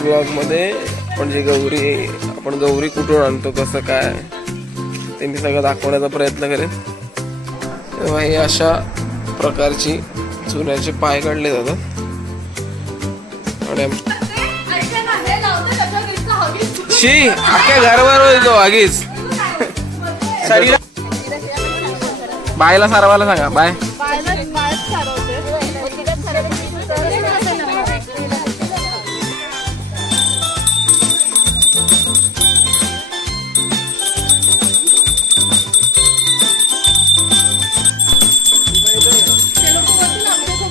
ब्लॉगमध्ये आपण जे गौरी आपण गौरी कुठून आणतो कसं काय ते मी सगळं दाखवण्याचा प्रयत्न करेन. तेव्हा हे अशा प्रकारची चुन्याचे पाय काढले जातात. आणि शी अख्ख्या घरभर येतो आगीच. बायला सारवायला सांगा बाय.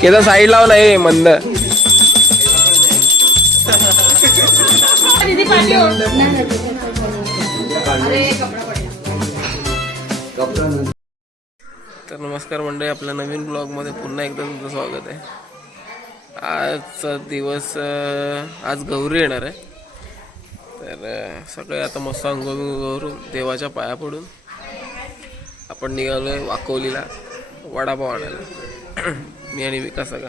केदा साईड लाव नाही मंद. तर नमस्कार मंडळी आपल्या नवीन ब्लॉगमध्ये पुन्हा एकदा तुमचं स्वागत आहे. आजचा दिवस आज गौरी येणार आहे. तर अं, सकाळी आता मस्त करून देवाच्या पाया पडून आपण निघालो आहे वाकोलीला वडापाव आणायला. मी आणि विकास का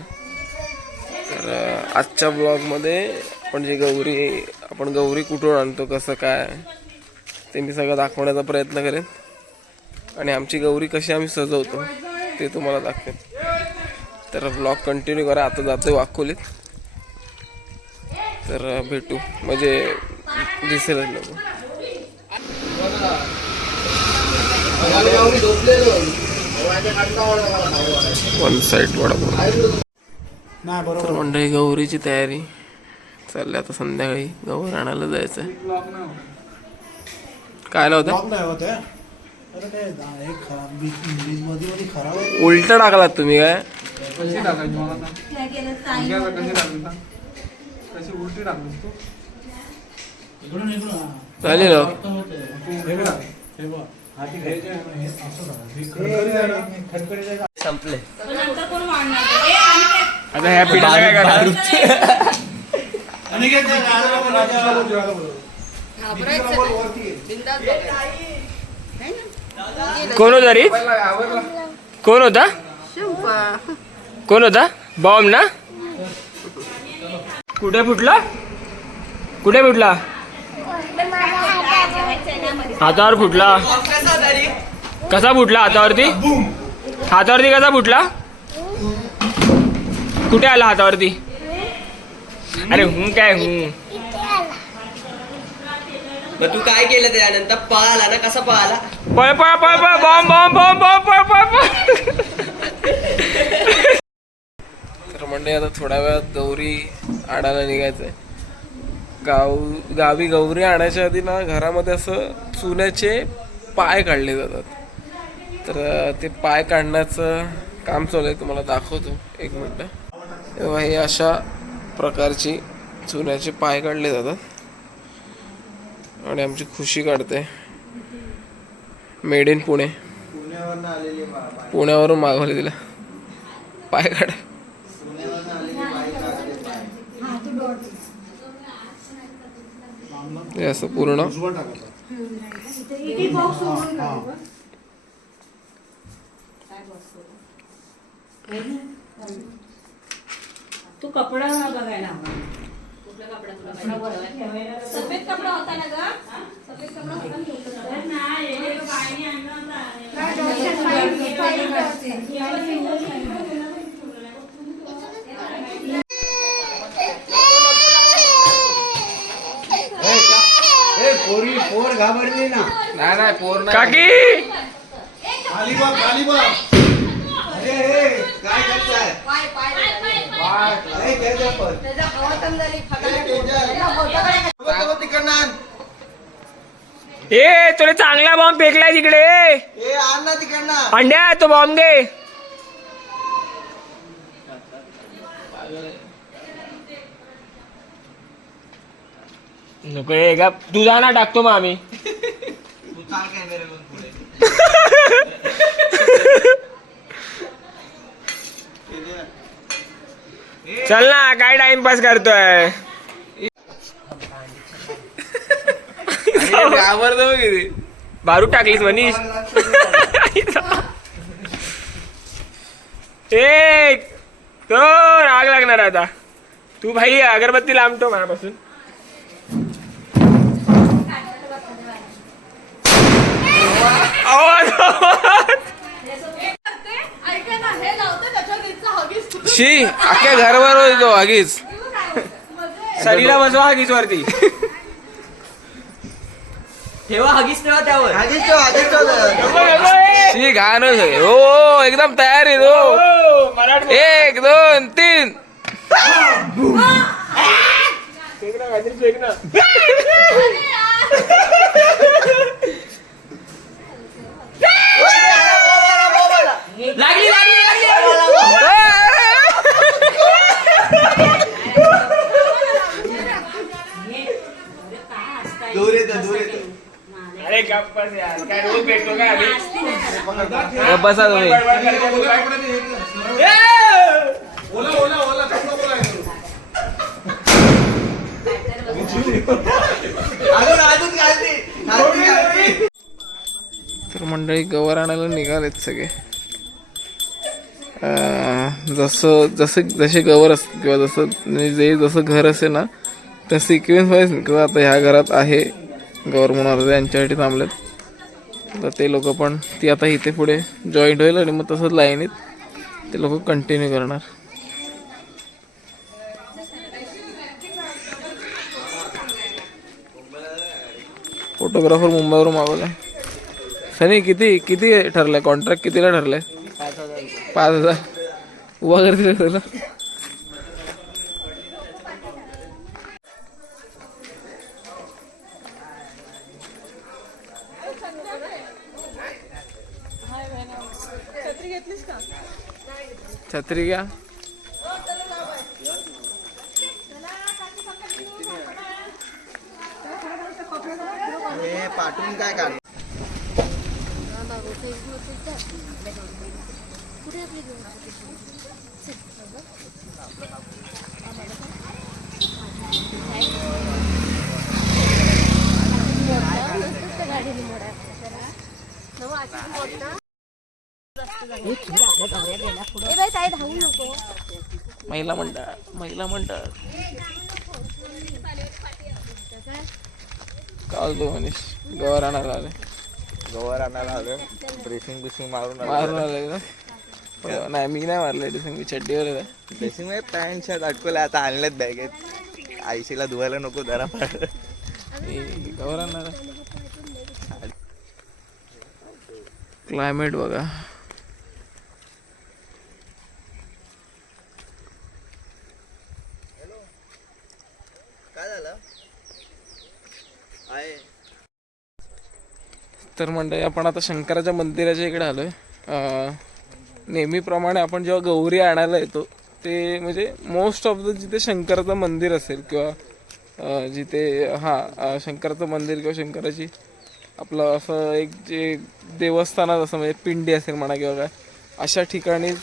तर आजच्या ब्लॉगमध्ये आपण जे गौरी आपण गौरी कुठून आणतो कसं काय ते मी सगळं दाखवण्याचा प्रयत्न करेन. आणि आमची गौरी कशी आम्ही सजवतो ते तुम्हाला दाखवेन. तर ब्लॉग कंटिन्यू करा. आता जातो वाकोलीत. तर भेटू. म्हणजे दिसेल लोक वन साईड वडापाव मंडळी गौरीची तयारी चालली आता संध्याकाळी. गौर आणायला जायचं काय आहे. अरे ते हे खराब. बीज बीजमध्ये मध्ये खराब आहे. उलट टाकलात तुम्ही काय? हा. चालेल का? आता ह्या पिढीला काय करणार. कोण होता रे? कोण होता? कोण होता? बॉम्ब ना? कुठे फुटला? कुठे फुटला? हातावर फुटला. कसा फुटला हातावरती? हातावरती कसा फुटला? कुठे आला हातावरती? अरे हूं काय हूं? मग तू काय केलं त्यानंतर? पळाला ना कसा पळाला? पळ पळ पळ पळ बॉम्ब बॉम्ब बॉम्ब बॉम्ब पळ पळ पळ. तर म्हणजे आता थोड्या वेळात गौरी आणायला निघायचंय. गाव गावी गौरी आणायच्या आधी ना घरामध्ये असं चुन्याचे पाय काढले जातात. तर ते पाय काढण्याचं काम चालू आहे. तुम्हाला दाखवतो. एक मिनटं. तेव्हा हे अशा प्रकारची चुन्याचे पाय काढले जातात. आणि आमची खुशी काढते. Made in Pune. पुण्यावरून मागवले तिला. पाय काढ. हे असं पूर्ण. तू कपडा बघायला? सफेद कपडा होता ना ग सफेद कपडा होता ना? नाही नाही पोर काकी! खाली बघ, खाली बघ. ए तुला चांगला बॉम्ब फेकलाय तिकडे. अंड्या तो बॉम्ब घे नको हे का तू जा ना टाकतो मग आम्ही. चल ना काय टाइमपास करतोय? बारू टाकलीस मनीष. ए तो राग लागणार आता. तू भाई अगरबत्ती लांबतो माझ्यापासून आवाज आवाज ऐका ना हे लावते त्याच्यावर इतका हगीज शी अख्ख्या घरभर होतो आगीच शरीरा बसवा हगीच वरती. ठेवा हगीच ठेवा त्यावर. शी घाण हो एकदम तयार आहे तो एक दोन तीन. लागली लागली लागली. बसा तुम्ही. ओला ओला ओला कपडा बोलायचं तर मंडळी गवर आणायला निघालेत सगळे. जसं जसं जसे गवर अस किंवा जसं म्हणजे जे जसं घर असे ना त्या सिक्वेन्स वाईज किंवा आता ह्या घरात आहे गवर म्हणून यांच्यासाठी थांबलेत. तर ते लोक पण ती आता इथे पुढे जॉईंट होईल आणि मग तसंच लाईनीत ते लोक कंटिन्यू करणार. फोटोग्राफर मुंबईवरून मागवला सनी किती किती ठरलंय? कॉन्ट्रॅक्ट कितीला ठरलं आहे पाच हज़ार. उभा करतील त्याला. छत्री घ्या. काढ महिला मंडळ महिला मंडळ. काल बोलतो मनीष गवर आणायला आले. गवर आणायला आलो ड्रेसिंग बिसिंग मारून मारून आले ना? नाही मी नाही मारले डिसिंग मी चड्डीवर ड्रेसिंगमध्ये पॅन्ट शर्ट अटकवले आता आणलेत बॅगेत आईशीला धुवायला नको जरा. गवर आणणार क्लायमेट बघा. तर मंडळी आपण आता शंकराच्या मंदिराच्या इकडे आलोय. आहे नेहमीप्रमाणे आपण जेव्हा गौरी आणायला येतो ते म्हणजे मोस्ट ऑफ द जिथे शंकराचं मंदिर असेल किंवा जिथे हां शंकराचं मंदिर किंवा शंकराची आपलं असं एक जे देवस्थानात असं म्हणजे पिंडी असेल म्हणा किंवा काय अशा ठिकाणीच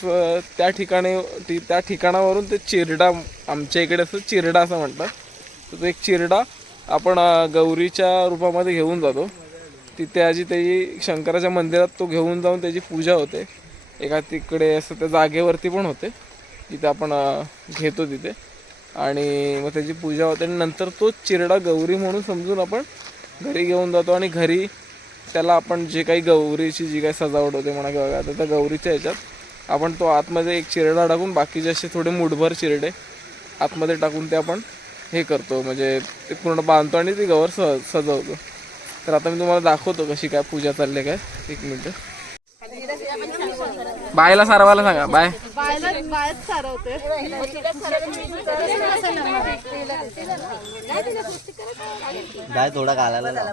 त्या ठिकाणी ती त्या ठिकाणावरून ते चिरडा आमच्या इकडे असं चिरडा असं म्हणतात. तर तो एक चिरडा आपण गौरीच्या रूपामध्ये घेऊन जातो. तिथे आजी त्याची शंकराच्या मंदिरात तो घेऊन जाऊन त्याची पूजा होते. एका तिकडे असं त्या जागेवरती पण होते. तिथे आपण घेतो तिथे. आणि मग त्याची पूजा होते आणि नंतर तो चिरडा गौरी म्हणून समजून आपण घरी घेऊन जातो आणि घरी त्याला आपण जे काही गौरीची जी काही सजावट होते म्हणा किंवा काय त्या गौरीच्या ह्याच्यात आपण तो आतमध्ये एक चिरडा टाकून बाकीचे असे थोडे मुठभर चिरडे आतमध्ये टाकून ते आपण हे करतो. म्हणजे ते पूर्ण बांधतो आणि ती गवर स सजवतो. तर आता मी तुम्हाला दाखवतो कशी काय पूजा चालली काय. एक मिनिट. बायला सारवायला सांगा बाय. काय थोडा घालायला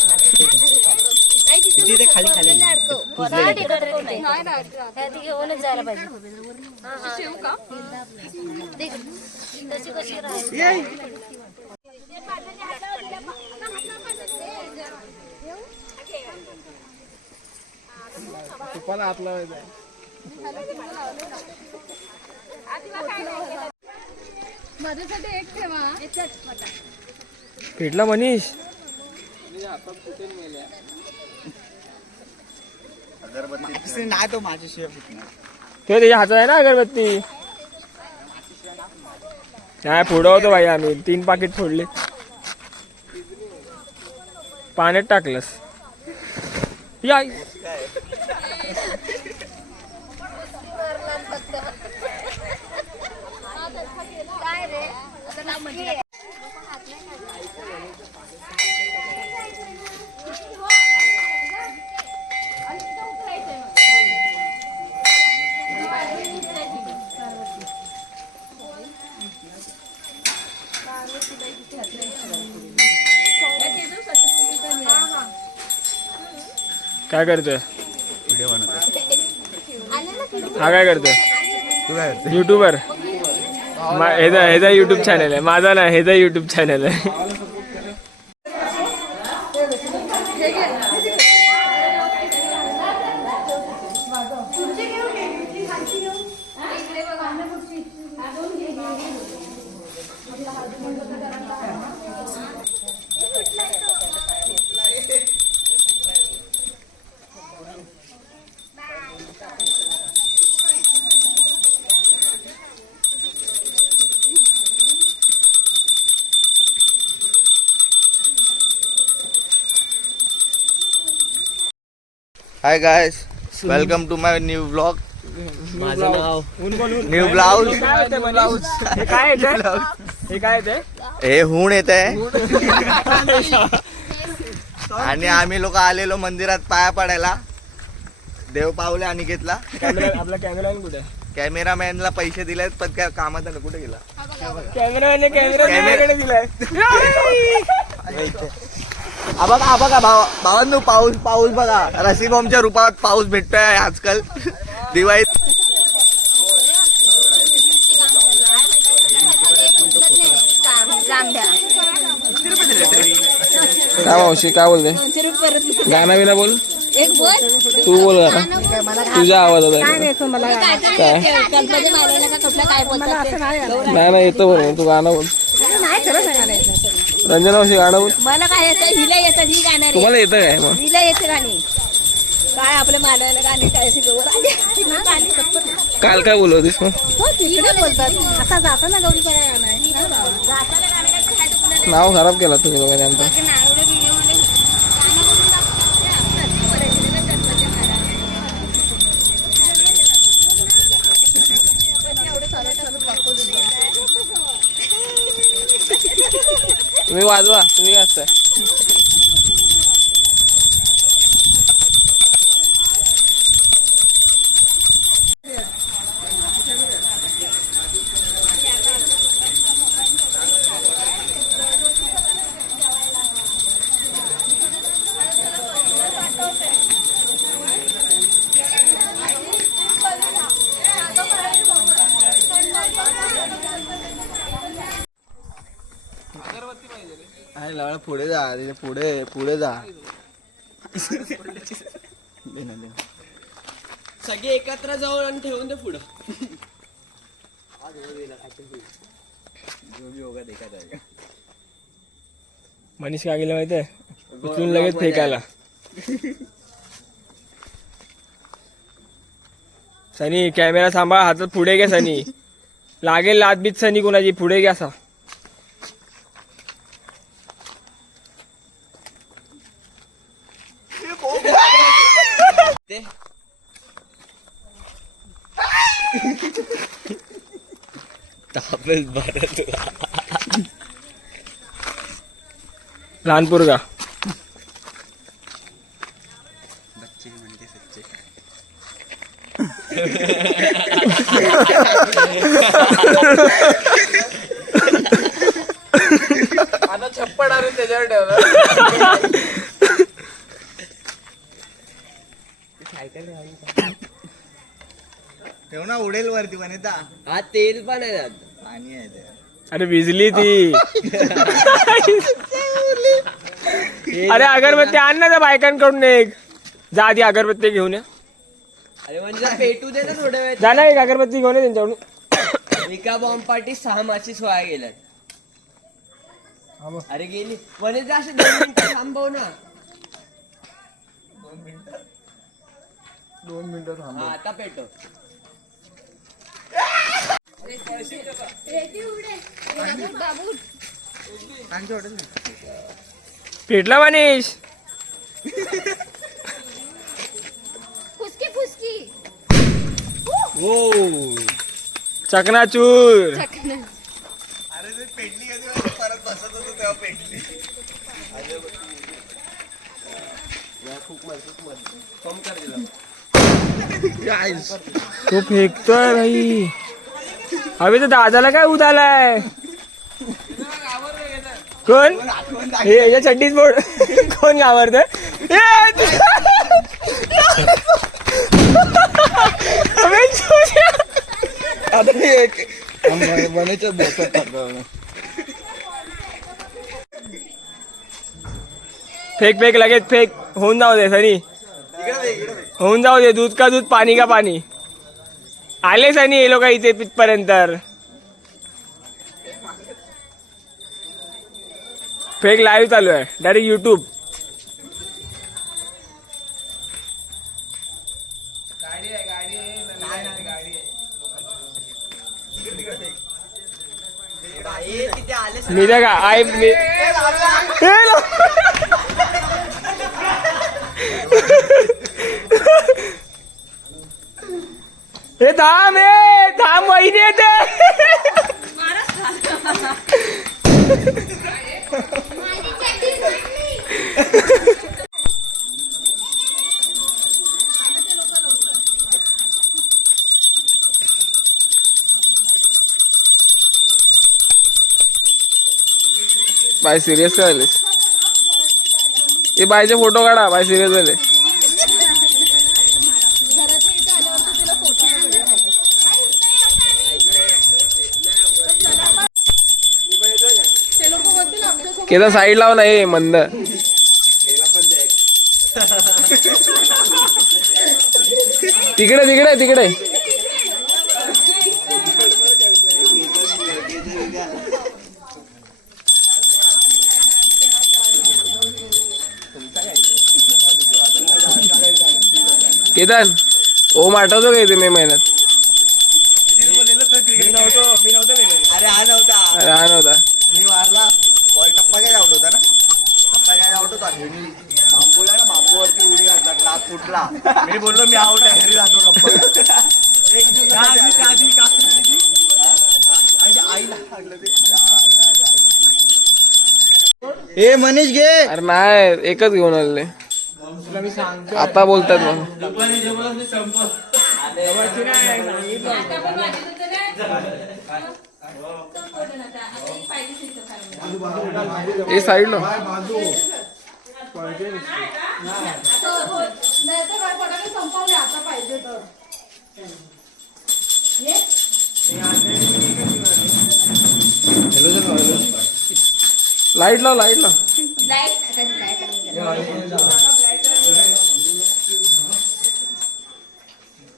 तिथे ते खाली खाली. कुजलेलं आहे. घेऊनच जायला पाहिजे. तशी फिटला मनीष? नाही तो माझ्याशिवाय ते त्याच्या हातात आहे ना अगरबत्ती? नाही होतो भाई आम्ही. तीन पाकिट फोडले. पाण्यात टाकलंस. या. काय करतोय? व्हिडिओ बनवतो हा काय करतोय? तू काय करते युट्यूबर ह्याचा ह्याचा युट्यूब चॅनल आहे. माझा ना ह्याचा युट्यूब चॅनल आहे. Hi guys welcome to my new blog माझं नाव. न्यू ब्लाउज हे काय येते हे काय येते हे हुण येत आहे आणि आम्ही लोक आलेलो मंदिरात पाया पडायला. देव पावले अनिकेतला. कॅमेरा आपला कॅमेरामॅन कुठे कॅमेरामॅनला पैसे दिलेत पण काय कामात आलं कुठे गेला? कॅमेरा कॅमेरा- दिलाय. हा बघा हा बघा भावा भावांनो पाऊस पाऊस बघा. रसिकॉमच्या रूपात पाऊस भेटतोय आजकाल. दिवाळीत. काय मावशी काय बोलते? गाणं बिना बोल. एक बोल तू बोल गाणं तुझ्या आवाजात आहे. काय? नाही नाही येतं तू गाणं बोल. नाही खरं सांगायला येतं. रंजना मावशी गाणं बोल. मला काय येतं? हिला येतं ही गाणार तुम्हाला येतं काय मग? हिला येते गाणी. काय आपल्या मालायला गाणी काय. काल काय बोलत होतीस मग? हो तिकडे बोलतात. आता जाताना गौरी करायला गाणं आहे. नाव खराब केला तुम्ही दोघांनी नारळी तुम्ही वाजवा तुम्ही काय असताय पुढे जा तिथे पुढे पुढे जा. दे ना, दे ना. सगळे एकत्र जाऊ आणि ठेवून दे पुढं. मनीष काय गेलं माहितीये? उचलून लगेच फेकायला. सनी कॅमेरा सांभाळ हातात पुढे घ्या सनी. लागेल लादबीत सनी कोणाची पुढे घ्या असा. लहानपूर का आता छप्पड आले त्याच्यावर ठेवलं ठेव ना उडेल वरती पण येता हा तेल पण आहे अरे भिजली ती. अरे अगरबत्ती आण ना त्या बायकांकडून एक. जा आधी अगरबत्ती घेऊन या. अरे म्हणजे पेटू दे ना थोड्या वेळ जा ना एक अगरबत्ती घेऊन ये त्यांच्याकडून. एका बॉम्ब पार्टी सहा माची सोया गेल्यात. अरे गेली. म्हणे ते असे दोन मिनिटं थांबव ना. दोन मिनिटं थांब हा आता पेटव. पेटला मनीष. फुसकी फुसकी चकनाचूर. अरे ते पेटली कधी? परत बसत होतो तेव्हा पेटली तो फेकतोय भाई अबे तर दादाला काय उदालाय? कोण? हे याच्या चड्डीच बोट कोण घाबरत आता मी एक बनायच्या बोटात टाकलं. फेक फेक लगेच फेक. होऊन जाऊ दे सनी. होऊन जाऊ दे दूध का दूध पाणी का पाणी. आले सनी हे लोक इथे तिथपर्यंत फेक लाईव्ह चालू आहे. डायरेक्ट युट्यूब मी तर का आय मी हे धाम हे थांब हे थांब बाय सिरियस काय झाले? ते बायचे फोटो काढा बाय सिरियस झाले. केदा साईड लाव ना हे मंद. तिकडे तिकडे तिकडे. केदार ओम आठवतो का इथे मे महिन्यात अरे हा नव्हता. अरे हा नव्हता। मी मारला. बॉल टप्पा काय आउट होता ना? टप्पा काय आउट होता. बांबूला ना बांबूवरती उडी घातला. फुटला. मी बोललो मी आउट आहे. घरी जातो एक दिवस आईला लागलं ते. ए मनीष घे. अरे नाही एकच घेऊन आलेले आता बोलतात मग. आता पण ना. तो बोलला ना आता. आता एक पाहिजे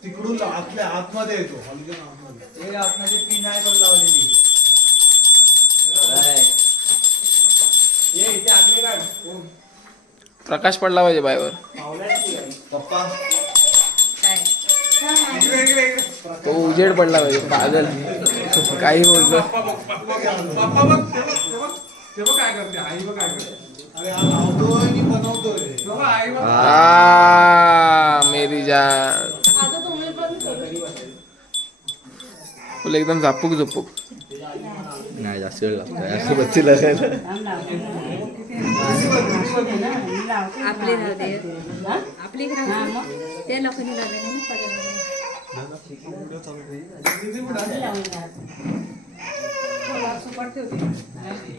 तिकडून आतल्या आतमध्ये येतो. हॉलच्या आतमध्ये प्रकाश पडला पाहिजे बायवर तो उजेड पडला पाहिजे पागल. काही बोलतो. ते बघ काय करते? आई बघ काय करते? अरे हा लावतोय की बनवतोय. बघा आई बघ आ, मेरी जान. फुल एकदम झापूक झुपूक. नाही जास्त वेळ लागतो. असं बच्ची आपली आपली. त्या लोकांनी लावले नाही.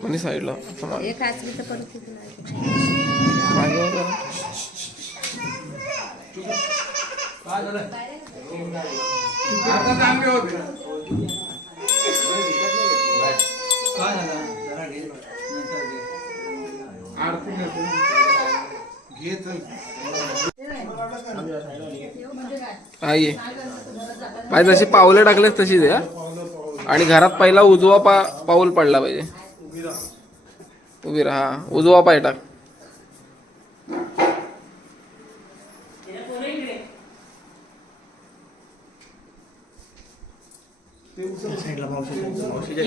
कोणी साईडला. एक आचली तर परत तिथे आरती. घे ये. पाय जशी पावलं टाकलेस तशीच आहे हा? आणि घरात पहिला उजवा पा पाऊल पडला पाहिजे. उभी राहा हा. उजवा पाय टाक.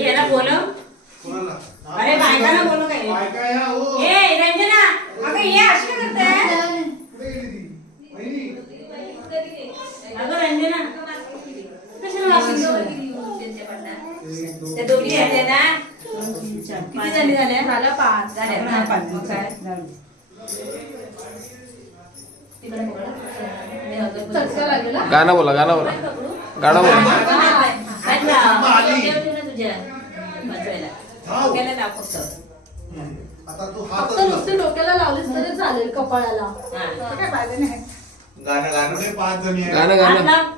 याला बोलव. अरे बायकांना बोलव काय? ए रंजना अगं ये अशी का करते अगं रंजना. कशाला वापस त्या दोघी आहेत ना किती जणी झाल्या झालं पाच. झाल्या ना? पाच. मग काय? तिकडे बोला. मी अगं- गाणं बोला. गाणं बोला. गाणं बोला. डोक्याला लाव फक्त. फक्त नुसते डोक्याला लावलीस तरी चालेल कपाळाला. हा. गाणं गाणं पाच जणी आहे. गाणं गाणं.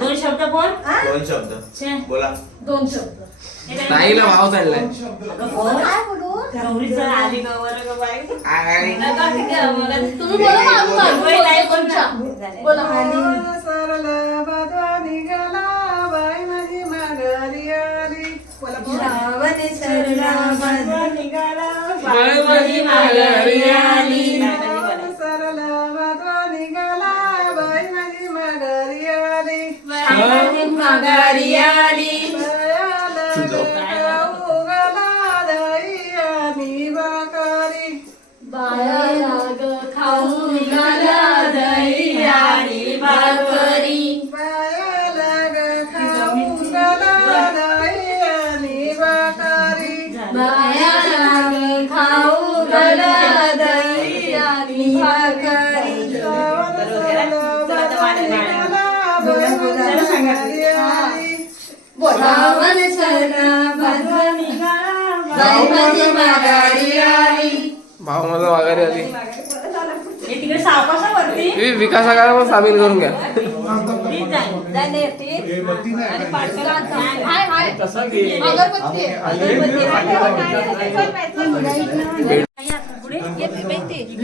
दोन शब्द बोल. दोन शब्द. छे. बोला. दोन शब्द? ताईला भाव चढलाय अगं बोल. Sangariali. भद्र बाईमध्ये माघारी आली भाव माझा माघारी आली हे तिकडे तुम्ही पण सामील करून घ्या ती जाईल. जाईल. हे हाय हाय अगरबत्ती आहे.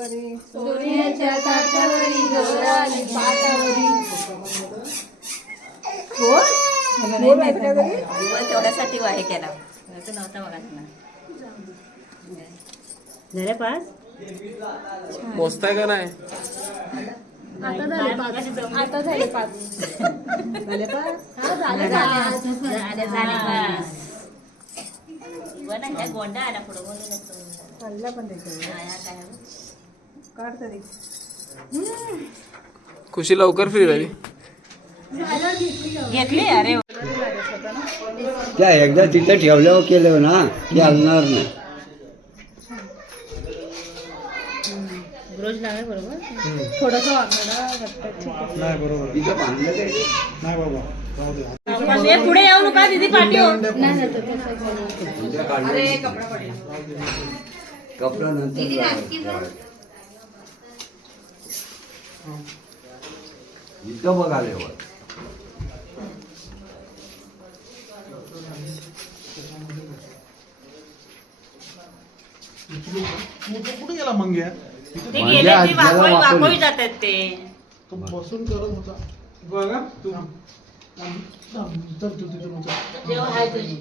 पाटावरी. सोन्याच्या ताटावरी गौराली पाटावरी. तेवढ्यासाठी हे केला. नव्हता बघा झाले पाच मोजताय का नाही? आता झाले पाच. आता झाले पाच. झाले पाच हा झाले पाच झाले. झाले पाच बरं ह्या गोंडा आला पुढं बोलू नको. खुशी लवकर फ्री झाली. घेतली अरे. त्या एकदा तिथं ठेवल्यावर केलं ना की हलणार नाही. रोज लागेल बरोबर? थोडस वागणार नाही बरोबर. तिथं बांधलं काय नाही बाबा जाऊ दे. पुढे येऊ नका दिदी पाठी हो. कपडा नंतर. इथं बघा लेवर तू कुठे गेला मंग्या ते गेले ते जातात ते तो बसून करत होता बघा तू थांब. थांब, चल तू तिथून. जेव्हा आहे तुझी